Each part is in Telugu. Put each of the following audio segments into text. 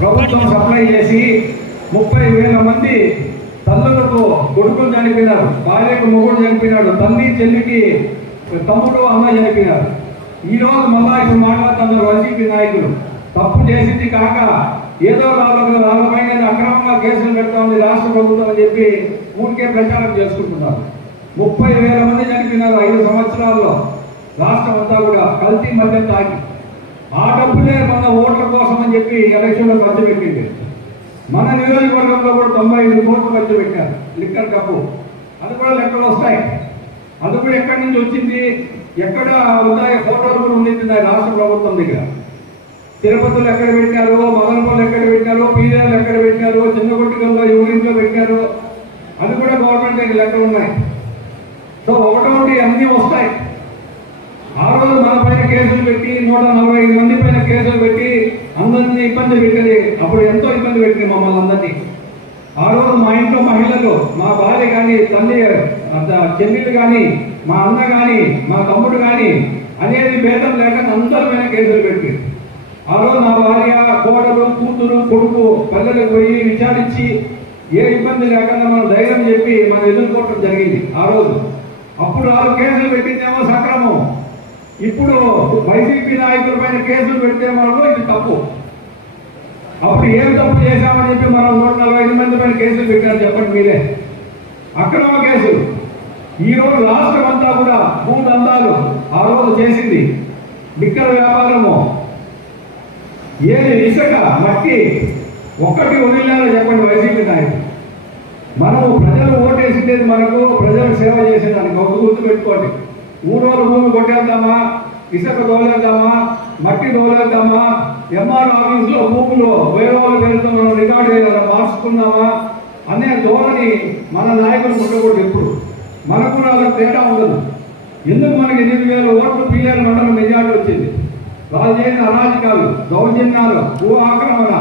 ప్రభుత్వం సప్లై చేసి 30,000 మంది తల్లులకు కొడుకులు చనిపోయినారు, భార్యకు మొగుడు చనిపోయినాడు, తల్లి చెల్లికి తమ్ముడు అన్న చనిపోయినారు. ఈ రోజు మళ్ళా ఇప్పుడు మాట్లాడుతున్నారు వైసీపీ నాయకులు. తప్పు చేసింది కాక ఏదో వాళ్ళపైన అక్రమంగా కేసులు పెడతా ఉంది రాష్ట్ర ప్రభుత్వం అని చెప్పి ఊరికే ప్రచారం చేసుకుంటున్నారు. 30,000 మంది చనిపోయినారు 5 సంవత్సరాల్లో. రాష్ట్రం అంతా కూడా కల్తీ మద్యం తాగి ఆ డబ్బులే మన ఓట్ల కోసం అని చెప్పి ఎలక్షన్లో ఖర్చు పెట్టింది. మన నియోజకవర్గంలో కూడా 95 కోట్లు ఖర్చు పెట్టారు లిక్కర్ డబ్బు. అది కూడా లెక్కలు వస్తాయి. అది కూడా ఎక్కడి నుంచి వచ్చింది, ఎక్కడ ఉన్నాయి, ఫోటోలు కూడా ఉండింది రాష్ట్ర ప్రభుత్వం దగ్గర. తిరుపతిలో ఎక్కడ పెట్టారు, మదనపల్లి ఎక్కడ పెట్టారు, పీజాలు ఎక్కడ పెట్టారు, చిన్నగొట్టిగల్లో యూరింట్లో పెట్టారు, అది కూడా గవర్నమెంట్ దగ్గర లెక్కలు ఉన్నాయి. సో ఒకటి అన్నీ వస్తాయి. ఆ రోజు మన పైన కేసులు పెట్టి 145 మంది పైన కేసులు పెట్టి అందరినీ ఇబ్బంది పెట్టింది. అప్పుడు ఎంతో ఇబ్బంది పెట్టింది మమ్మల్ని అందరినీ. ఆ రోజు మా ఇంట్లో మహిళలు, మా భార్య కానీ, తల్లి చెల్లెలు కానీ, మా అన్న కానీ, మా తమ్ముడు కానీ అనేది భేదం లేక అందరి పైన కేసులు పెట్టి ఆ రోజు మా భార్య, కోడలు, కూతురు, కొడుకు పల్లెలకు పోయి విచారించి ఏ ఇబ్బంది లేకుండా మనం ధైర్యం చెప్పి మనం ఎదుర్కోవటం జరిగింది ఆ రోజు. అప్పుడు 6 కేసులు పెట్టిందేమో సక్రమం. ఇప్పుడు వైసీపీ నాయకుల పైన కేసులు పెడితే మనలో ఇది తప్పు. అప్పుడు ఏం తప్పు చేశామని చెప్పి మనం 145 మంది పైన కేసులు పెట్టారు చెప్పండి మీరే. అక్రమ కేసులు. ఈ రోజు రాష్ట్రం అంతా కూడా భూదందాలు ఆ రోజు చేసింది. లిక్కర్ వ్యాపారము, ఏది ఇసుక, మట్టి ఒక్కటి వదిలేదో చెప్పండి వైసీపీ నాయకులు. మనము ప్రజలు ఓటేసిండేది మనకు ప్రజలకు సేవ చేసేదానికి. ఒక గుర్తు పెట్టుకోండి. ఊరోళ్ళు భూమి కొట్టేద్దామా, ఇసుక తోలేద్దామా, మట్టి తోలేద్దామా, ఎంఆర్ ఆఫీసులో భూములు వేరే వాళ్ళ పేరుతో మనం రికార్డు చేయాలి మార్చుకుందామా అనే ధోరణి మన నాయకులు ఉండకూడదు. ఎప్పుడు మనకు కూడా అలా తేడా ఉండదు. ఎందుకు మనకి 8,000 ఓట్లు పీలేరు మండలం మెజార్టీ వచ్చింది? వాళ్ళు చేసిన అరాజకాలు, దౌర్జన్యాలు, భూ ఆక్రమణ,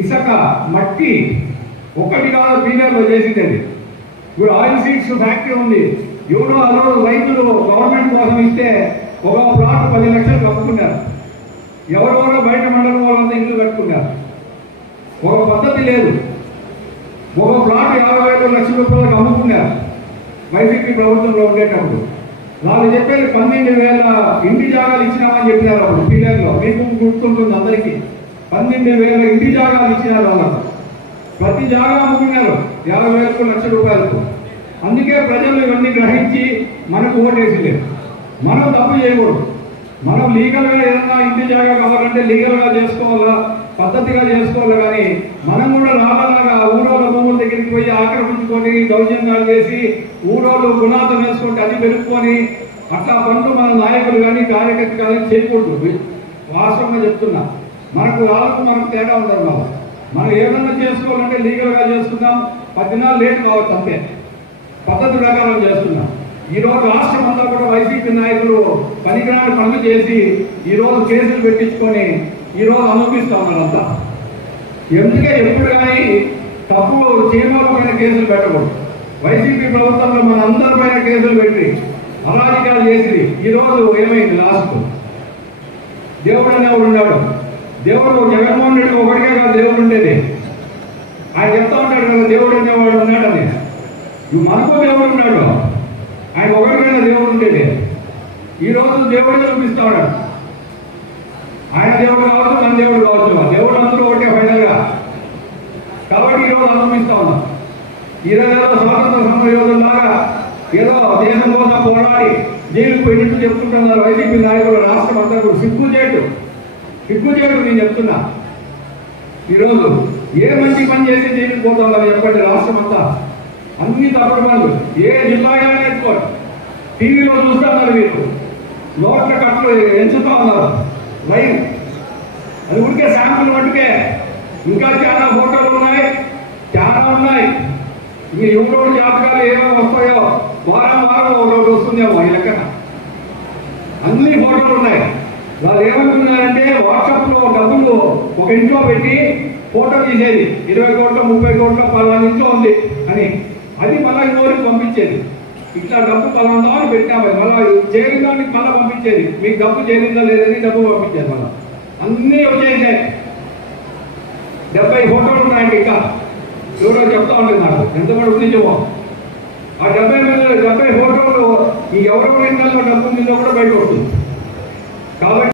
ఇసుక, మట్టి ఒక్కటి కాదు పీలేరులో చేసింది. ఇప్పుడు ఆయిల్ సీడ్స్ ఫ్యాక్టరీ ఉంది. ఎవరో అదో రైతులు గవర్నమెంట్ కోసం ఇస్తే ఒక ప్లాట్ 10 లక్షలు కప్పుకున్నారు. ఎవరెవరో బయట మండలం వాళ్ళంతా ఇల్లు కట్టుకున్నారు. ఒక పద్ధతి లేదు. ఒక ప్లాట్ 50,000 లక్షల రూపాయలకు అమ్ముకున్నారు వైసీపీ ప్రభుత్వంలో ఉండేటప్పుడు. వాళ్ళు చెప్పేది 12,000 ఇంటి జాగాలు ఇచ్చినామని చెప్పినారు అప్పుడు పీలేరులో. మీకు గుర్తుంటుంది అందరికీ. 12,000 ఇంటి జాగాలు ఇచ్చినారు వాళ్ళకు. ప్రతి జాగా అమ్ముకున్నారు 50,000 లక్షల రూపాయలకు. అందుకే ప్రజలు ఇవన్నీ గ్రహించి మనకు ఓటేసిలేదు. మనం తప్పు చేయకూడదు. మనం లీగల్గా ఏదన్నా ఇంటి జాగా కావాలంటే లీగల్గా చేసుకోవాలా, పద్ధతిగా చేసుకోవాలి. కానీ మనం కూడా రావాలగా ఊరోళ్ళ భూముల దగ్గరికి పోయి ఆక్రమించుకొని దౌర్జన్యాలు చేసి ఊరోళ్ళు గుణాతం వేసుకుంటే అది పెరుక్కొని అట్లా పనులు మన నాయకులు కానీ కార్యకర్త కానీ చేయకూడదు. వాస్తవంగా చెప్తున్నా. మనకు తేడా ఉండదు. మనం ఏదన్నా చేసుకోవాలంటే లీగల్గా చేసుకుందాం. 10 దినాలు లేట్ కావచ్చు అంతే. పద్ధతి ప్రకారం చేస్తున్నాం. ఈరోజు రాష్ట్రం అంతా కూడా వైసీపీ నాయకులు పనికిరాని పనులు చేసి ఈరోజు కేసులు పెట్టించుకొని ఈరోజు అనుభవిస్తా ఉన్నారంతా. ఎందుకే ఎప్పుడు కానీ తప్పు చేయడం పైన కేసులు పెట్టకూడదు. వైసీపీ ప్రభుత్వంలో మన అందరి పైన కేసులు పెట్టి అరాజకాలు చేసి ఈరోజు ఏమైంది? లాస్ట్ దేవుడు అనేవాడు ఉన్నాడు. దేవుడు జగన్మోహన్ రెడ్డి ఒకటికే కాదు దేవుడు ఉండేది. ఆయన చెప్తా ఉంటాడు కదా దేవుడు అనేవాడు ఉన్నాడని. మనకు దేవుడు ఉన్నాడు. ఆయన ఒకటికైనా దేవుడు ఉండేది. ఈరోజు దేవుడే చూపిస్తా ఉన్నాడు. ఆయన దేవుడు కావచ్చు, మన దేవుడు కావచ్చు. దేవుడు అందరూ ఒకటే ఫైనల్గా. కాబట్టి ఈరోజు అనుభవిస్తా ఉన్నాం. ఈరోజు స్వాతంత్ర సమర యోధులాగా ఏదో దేశం కోసం పోరాడి జైలుకు పోయినట్టు చెప్తుంటున్నారు వైసీపీ నాయకులు. రాష్ట్రం అంతా కూడా సిగ్గుచేటు నేను చెప్తున్నా. ఈరోజు ఏ మంచి పని చేసి జైలుకు పోతుందని చెప్పండి. రాష్ట్రం అంతా అన్ని తప్పుడు పనులు. ఏ జిల్లా అయినా నేర్చుకోండి. టీవీలో చూస్తున్నారు మీరు. నోట్ల కట్టలు ఎంచుతా ఉన్నారు లైవ్. అది ఉడికే శాంపుల్ మట్టుకే. ఇంకా చాలా ఫోటోలు ఉన్నాయి, చాలా ఉన్నాయి. ఇంకా ఎవరో జాతకాలు ఏమో వస్తాయో వారం ఒకటి వస్తుందేమో ఈ లెక్కన. అన్ని ఫోటోలు ఉన్నాయి. వాళ్ళు ఏమనుకున్నారంటే వాట్సాప్లో డబ్బులు ఒక ఇంట్లో పెట్టి ఫోటో తీసేది 20 కోట్లు 30 కోట్లు పలానా ఇంట్లో ఉంది అని. అది మళ్ళీ ఇంకోరికి పంపించేది. ఇట్లా డబ్బు పలానా అని పెట్టాము. మళ్ళీ చేరిందా మళ్ళీ పంపించేది. మీకు డబ్బు చేరిందా లేదని డబ్బు పంపించేది. మళ్ళీ అన్నీ వచ్చేసాయి. 70 ఫోటోలు ఉన్నాయంటే ఇంకా ఎవరో చెప్తా ఉంటుంది నాకు ఎంతమంది నిజమో. ఆ 70 ఫోటోలు ఈ ఎవరెవరి ఇళ్ళలో డబ్బు ఉందో కూడా బయట వస్తుంది. కాబట్టి